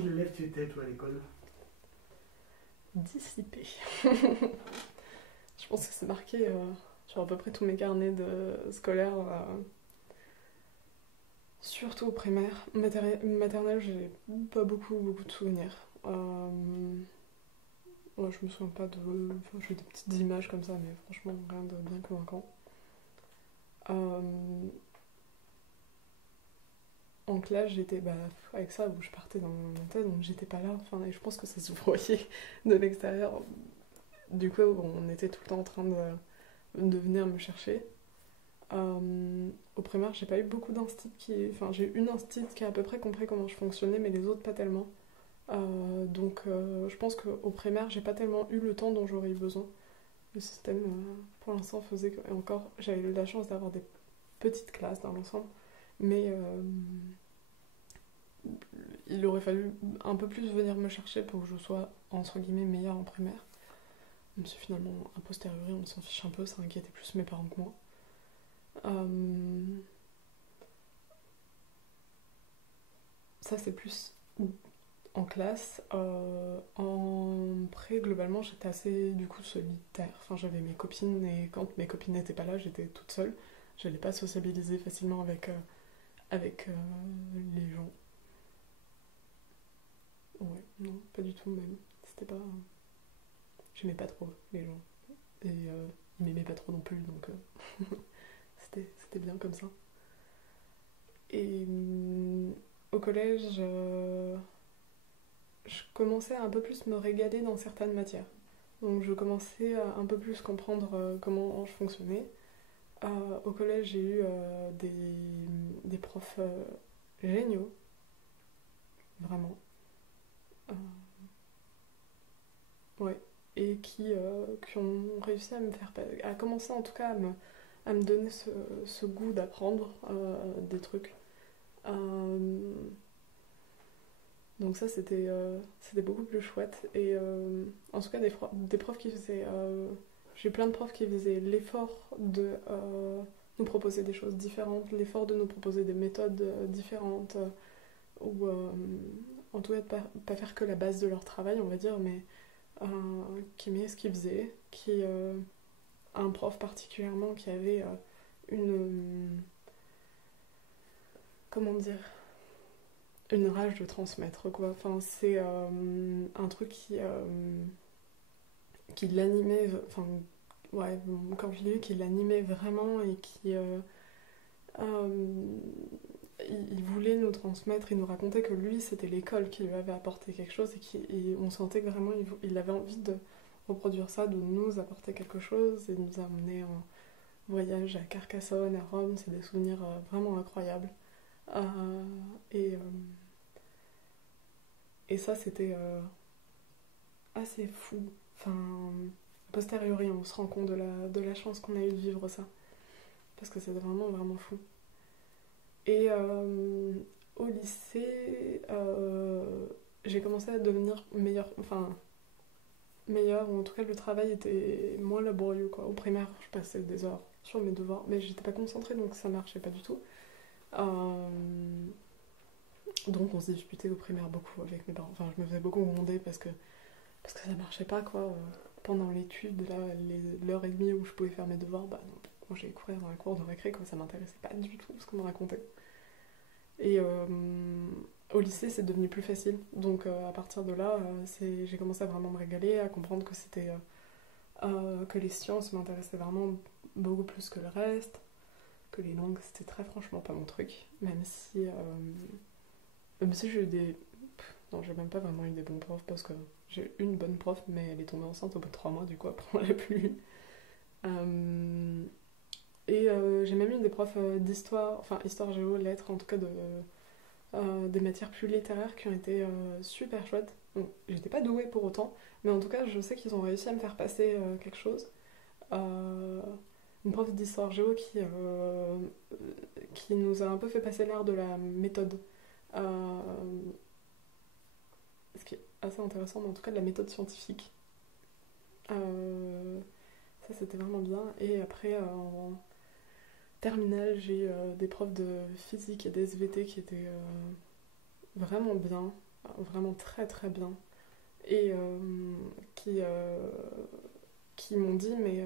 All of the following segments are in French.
Quel élève tu étais, toi, à l'école? Dissipé. Je pense que c'est marqué sur à peu près tous mes carnets de scolaires, surtout au primaire. Maternelle, j'ai pas beaucoup de souvenirs. Ouais, je me souviens pas de. Enfin, j'ai des petites images comme ça, mais franchement, rien de bien convaincant. Euh, En classe, j'étais avec ça où je partais dans mon tête, donc j'étais pas là. Enfin, et je pense que ça se voyait de l'extérieur. Du coup, on était tout le temps en train de venir me chercher. Au primaire, j'ai pas eu beaucoup d'instits qui. Enfin, j'ai eu une instit qui a à peu près compris comment je fonctionnais, mais les autres pas tellement. Je pense qu'au primaire, j'ai pas tellement eu le temps dont j'aurais eu besoin. Le système, pour l'instant, faisait que. Et encore, j'avais eu la chance d'avoir des petites classes dans l'ensemble, mais il aurait fallu un peu plus venir me chercher pour que je sois, entre guillemets, meilleure en primaire. Même si finalement, a posteriori, on s'en fiche un peu, ça inquiétait plus mes parents que moi. Euh, Ça, c'est plus en classe. En pré, globalement, j'étais assez du coup solitaire. Enfin, j'avais mes copines et quand mes copines n'étaient pas là, j'étais toute seule. Je n'allais pas sociabiliser facilement avec les gens. Ouais, non, pas du tout même. C'était pas. J'aimais pas trop les gens. Et ils m'aimaient pas trop non plus, donc c'était bien comme ça. Et au collège, je commençais à un peu plus me régaler dans certaines matières. Donc je commençais à un peu plus comprendre comment je fonctionnais. Au collège, j'ai eu des profs géniaux, vraiment. Euh, ouais. Et qui ont réussi à me faire, à commencer en tout cas à me donner ce goût d'apprendre des trucs. Euh, donc ça, c'était beaucoup plus chouette. Et en tout cas, des profs qui faisaient. J'ai eu plein de profs qui faisaient l'effort de nous proposer des choses différentes, l'effort de nous proposer des méthodes différentes, ou en tout cas de pas faire que la base de leur travail, on va dire, mais euh, qui aimaient ce qu'ils faisaient, un prof particulièrement qui avait comment dire, une rage de transmettre, quoi. Enfin, c'est un truc qui l'animait, enfin, ouais, quand je l'ai eu, qui l'animait vraiment et euh, il voulait nous transmettre, il nous racontait que lui, c'était l'école qui lui avait apporté quelque chose et on sentait que vraiment il avait envie de reproduire ça, de nous apporter quelque chose et de nous amener en voyage à Carcassonne, à Rome, c'est des souvenirs vraiment incroyables. Euh, et, euh, et ça, c'était assez fou. Enfin, a posteriori, on se rend compte de la chance qu'on a eu de vivre ça. Parce que c'était vraiment fou. Et au lycée, j'ai commencé à devenir meilleure, enfin meilleure, ou en tout cas le travail était moins laborieux, quoi. Au primaire, je passais des heures sur mes devoirs, mais j'étais pas concentrée, donc ça marchait pas du tout. Euh, donc on se disputait au primaire beaucoup avec mes parents. Enfin, je me faisais beaucoup gronder parce que ça marchait pas, quoi. Pendant l'étude, là, l'heure et demie où je pouvais faire mes devoirs, bah non, moi j'allais courir dans la cour de récré, quoi. Ça m'intéressait pas du tout ce qu'on me racontait. Et au lycée, c'est devenu plus facile. Donc à partir de là, j'ai commencé à vraiment me régaler, à comprendre que que les sciences m'intéressaient vraiment beaucoup plus que le reste, que les langues, c'était très franchement pas mon truc. Même si j'ai eu des. Non, j'ai même pas vraiment eu des bons profs parce que j'ai eu une bonne prof, mais elle est tombée enceinte au bout de 3 mois, du coup après on l'a plus eu. Euh, j'ai même eu des profs d'histoire, enfin histoire géo, lettres, en tout cas des matières plus littéraires qui ont été super chouettes. Bon, j'étais pas douée pour autant, mais en tout cas, je sais qu'ils ont réussi à me faire passer quelque chose. Euh, une prof d'histoire géo qui nous a un peu fait passer l'art de la méthode. Euh, Ce qui est assez intéressant, mais en tout cas de la méthode scientifique. Euh, Ça, c'était vraiment bien. Et après, en terminale, j'ai eu des profs de physique et d'SVT qui étaient vraiment bien. vraiment très très bien. Et qui, qui m'ont dit, mais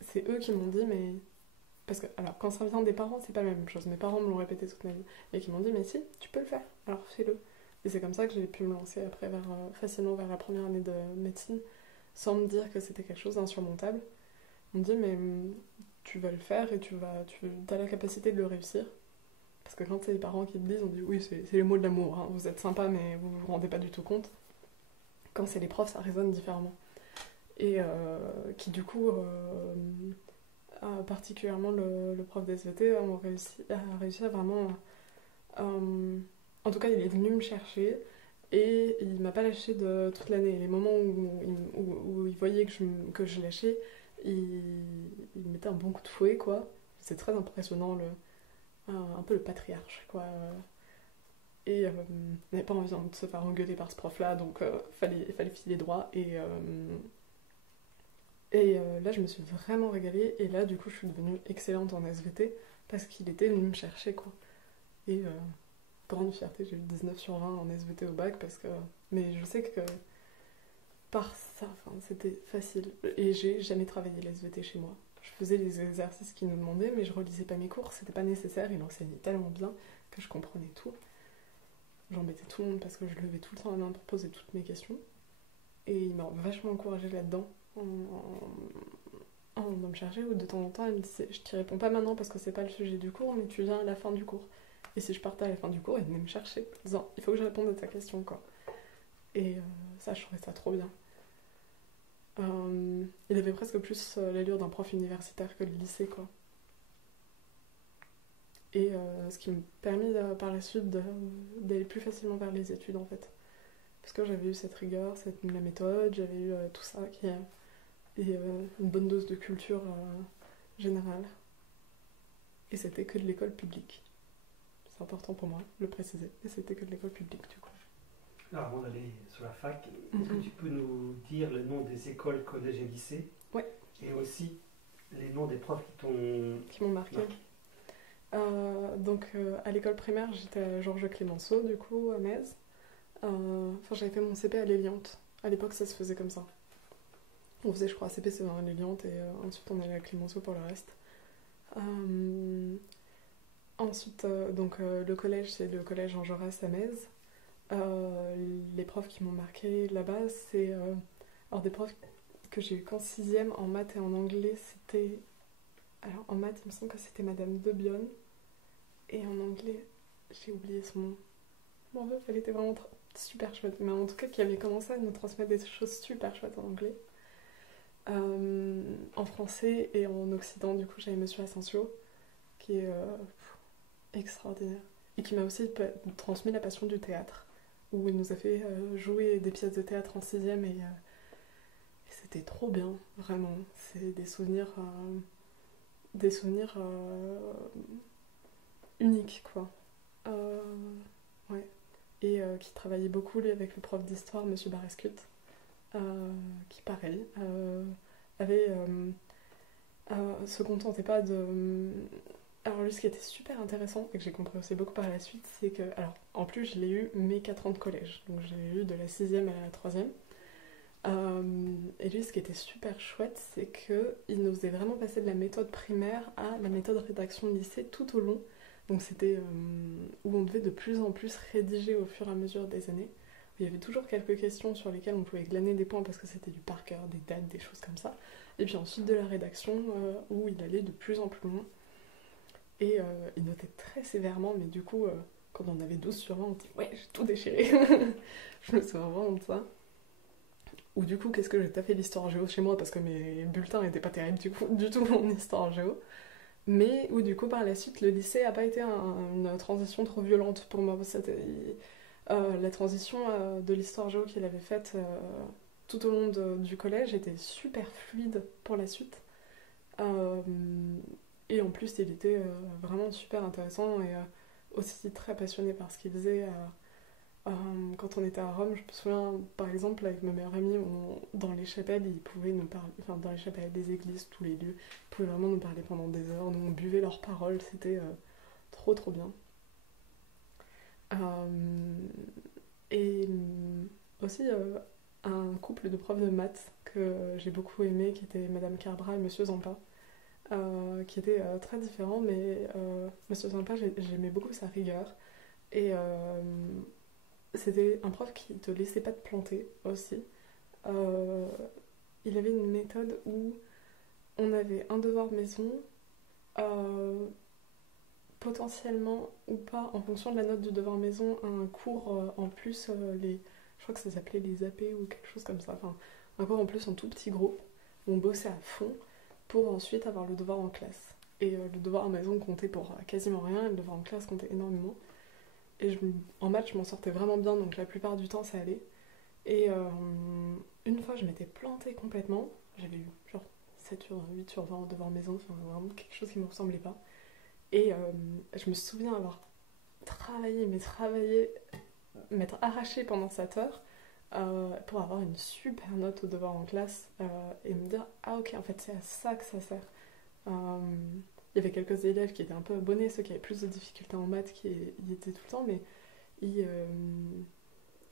c'est eux qui m'ont dit, mais parce que, alors, quand ça vient des parents, c'est pas la même chose. Mes parents me l'ont répété toute ma vie. Et qui m'ont dit, mais si, tu peux le faire, alors fais-le. Et c'est comme ça que j'ai pu me lancer après facilement vers la première année de médecine, sans me dire que c'était quelque chose d'insurmontable. On me dit, mais tu vas le faire et tu as la capacité de le réussir. Parce que quand c'est les parents qui te disent, on dit, oui, c'est les mots de l'amour, hein. Vous êtes sympa, mais vous vous rendez pas du tout compte. Quand c'est les profs, ça résonne différemment. Et qui, du coup, particulièrement le prof d'SVT, a réussi à vraiment. En tout cas, il est venu me chercher et il m'a pas lâché de toute l'année. Les moments où il voyait que je lâchais, il mettait un bon coup de fouet, quoi. C'est très impressionnant, un peu le patriarche, quoi. Et il n'avait pas envie de se faire engueuler par ce prof-là, donc fallait filer droit. Et là, je me suis vraiment régalée. Et là, du coup, je suis devenue excellente en SVT parce qu'il était venu me chercher, quoi. Et grande fierté, j'ai eu 19 sur 20 en SVT au bac parce que. Mais je sais que par ça, enfin, c'était facile. Et j'ai jamais travaillé la SVT chez moi. Je faisais les exercices qu'il nous demandait, mais je relisais pas mes cours, c'était pas nécessaire. Il enseignait tellement bien que je comprenais tout. J'embêtais tout le monde parce que je levais tout le temps la main pour poser toutes mes questions. Et il m'a vachement encouragée là-dedans en me chercher, ou de temps en temps elle me disait, je t'y réponds pas maintenant parce que c'est pas le sujet du cours, mais tu viens à la fin du cours. Et si je partais à la fin du cours, elle venait me chercher en disant, il faut que je réponde à ta question, quoi. Et ça, je trouvais ça trop bien. Il avait presque plus l'allure d'un prof universitaire que le lycée, quoi. Et ce qui m'a permis par la suite d'aller plus facilement vers les études, en fait. Parce que j'avais eu cette rigueur, la méthode, j'avais eu tout ça, et une bonne dose de culture générale. Et c'était que de l'école publique. C'est important pour moi de le préciser. Et c'était que de l'école publique, du coup. Alors, avant d'aller sur la fac, est-ce que tu peux nous dire le nom des écoles, collèges et lycées? Ouais. Et aussi les noms des profs qui m'ont marqué. Donc, à l'école primaire, j'étais à Georges Clémenceau, du coup, à Metz. Enfin, j'avais fait mon CP à l'Éliante. À l'époque, ça se faisait comme ça. On faisait, je crois, CP, c'est à l'Éliante, et ensuite on allait à Clémenceau pour le reste. Ensuite, donc, le collège, c'est le collège Jean Jaurès à Metz. Les profs qui m'ont marqué là-bas, c'est alors des profs que j'ai eu qu'en 6ème en maths et en anglais. C'était, alors en maths, il me semble que c'était Madame Debion, et en anglais, j'ai oublié son nom. Bon, en fait, elle était vraiment super chouette, mais en tout cas, qui avait commencé à nous transmettre des choses super chouettes en anglais. En français et en occident, du coup, j'avais Monsieur Asensio, qui est extraordinaire, et qui m'a aussi transmis la passion du théâtre, où il nous a fait jouer des pièces de théâtre en 6ème, et c'était trop bien, vraiment. C'est des souvenirs uniques, quoi. Ouais. Et qui travaillait beaucoup, lui, avec le prof d'histoire, Monsieur Barescut, qui, pareil, se contentait pas de. Alors, lui, ce qui était super intéressant, et que j'ai compris aussi beaucoup par la suite, c'est que. Alors, en plus, je l'ai eu mes 4 ans de collège. Donc, je l'ai eu de la 6ème à la 3ème. Et lui, ce qui était super chouette, c'est qu'il nous faisait vraiment passer de la méthode primaire à la méthode rédaction lycée tout au long. Donc, c'était où on devait de plus en plus rédiger au fur et à mesure des années. Il y avait toujours quelques questions sur lesquelles on pouvait glaner des points parce que c'était du par cœur, des dates, des choses comme ça. Et puis ensuite de la rédaction où il allait de plus en plus loin. Et il notait très sévèrement, mais du coup, quand on avait 12 sur 20, on dit ouais, j'ai tout déchiré. Je me souviens vraiment de ça. Ou du coup, qu'est-ce que j'ai taffé l'histoire géo chez moi parce que mes bulletins n'étaient pas terribles du tout en histoire géo. Mais où du coup, par la suite, le lycée n'a pas été une transition trop violente pour moi. La transition de l'histoire géo qu'il avait faite tout au long du collège était super fluide pour la suite. Et en plus, il était vraiment super intéressant et aussi très passionné par ce qu'il faisait. Quand on était à Rome, je me souviens, par exemple, avec ma meilleure amie, dans les chapelles, il pouvait nous parler, enfin, dans les chapelles des églises, tous les lieux, ils pouvaient vraiment nous parler pendant des heures. Nous, on buvait leurs paroles, c'était trop trop bien. Et aussi un couple de profs de maths que j'ai beaucoup aimé, qui était Madame Carbra et Monsieur Zampa, qui étaient très différents, mais Monsieur Zampa, j'aimais beaucoup sa rigueur. Et c'était un prof qui te laissait pas te planter aussi. Euh, il avait une méthode où on avait un devoir maison, euh, potentiellement ou pas, en fonction de la note du devoir maison, un cours en plus, je crois que ça s'appelait les AP ou quelque chose comme ça, enfin un cours en plus en tout petit groupe, où on bossait à fond pour ensuite avoir le devoir en classe. Et le devoir en maison comptait pour quasiment rien, et le devoir en classe comptait énormément. Et en maths, je m'en sortais vraiment bien, donc la plupart du temps, ça allait. Et une fois, je m'étais plantée complètement. J'avais eu genre 7 sur 8 sur 20 devant maison, enfin vraiment quelque chose qui ne me ressemblait pas. Et je me souviens avoir travaillé, m'être arrachée pendant 7 heures pour avoir une super note au devoir en classe et me dire ah ok, en fait c'est à ça que ça sert. Il y avait quelques élèves qui étaient un peu abonnés, ceux qui avaient plus de difficultés en maths qui y étaient tout le temps, mais ils,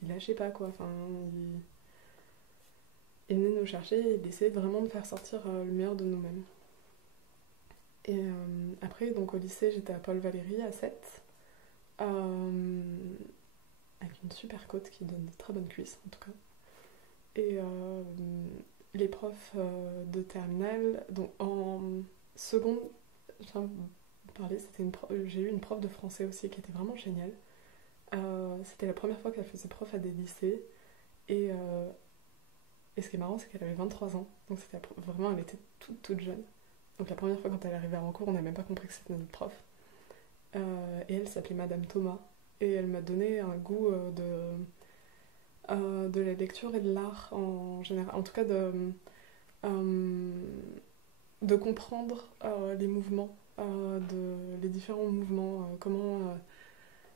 ils lâchaient pas quoi. Enfin, ils venaient nous chercher et ils essayaient vraiment de faire sortir le meilleur de nous-mêmes. Et après, donc au lycée, j'étais à Paul Valéry à 7, avec une super côte qui donne de très bonnes cuisses en tout cas. Et les profs de terminale, donc en seconde, enfin, parler, j'ai eu une prof de français aussi qui était vraiment géniale. C'était la première fois qu'elle faisait prof à des lycées. Et, et ce qui est marrant, c'est qu'elle avait 23 ans. Donc c'était vraiment, elle était toute jeune. Donc la première fois quand elle est arrivée en cours, on n'a même pas compris que c'était notre prof. Et elle s'appelait Madame Thomas. Et elle m'a donné un goût de la lecture et de l'art en général. En tout cas, de comprendre les mouvements, les différents mouvements, comment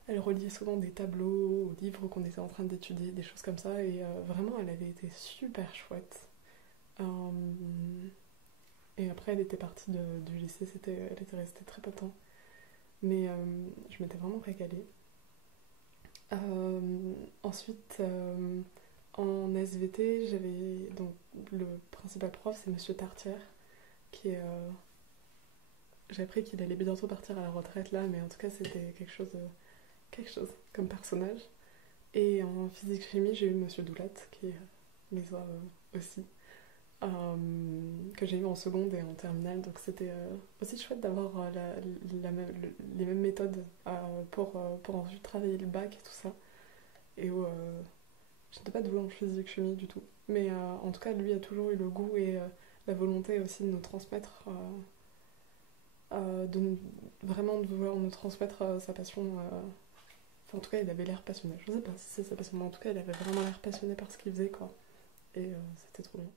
elle reliait souvent des tableaux aux livres qu'on était en train d'étudier, des choses comme ça. Et vraiment, elle avait été super chouette. Et après, elle était partie du lycée, elle était restée très peu de temps. Mais je m'étais vraiment régalée. Ensuite, en SVT, j'avais donc le principal prof, c'est Monsieur Tartière, qui est. J'ai appris qu'il allait bientôt partir à la retraite là, mais en tout cas, c'était quelque chose comme personnage. Et en physique-chimie, j'ai eu Monsieur Doulat, qui est mésois aussi, que j'ai eu en seconde et en terminale. Donc c'était aussi chouette d'avoir les mêmes méthodes pour ensuite travailler le bac et tout ça. Et où je n'étais pas douée en physique-chimie du tout. Mais en tout cas, lui a toujours eu le goût et la volonté aussi de nous transmettre, vraiment de vouloir nous transmettre sa passion. Enfin, en tout cas, il avait l'air passionné. Je ne sais pas si c'est sa passion, mais en tout cas, il avait vraiment l'air passionné par ce qu'il faisait, quoi. Et c'était trop bien.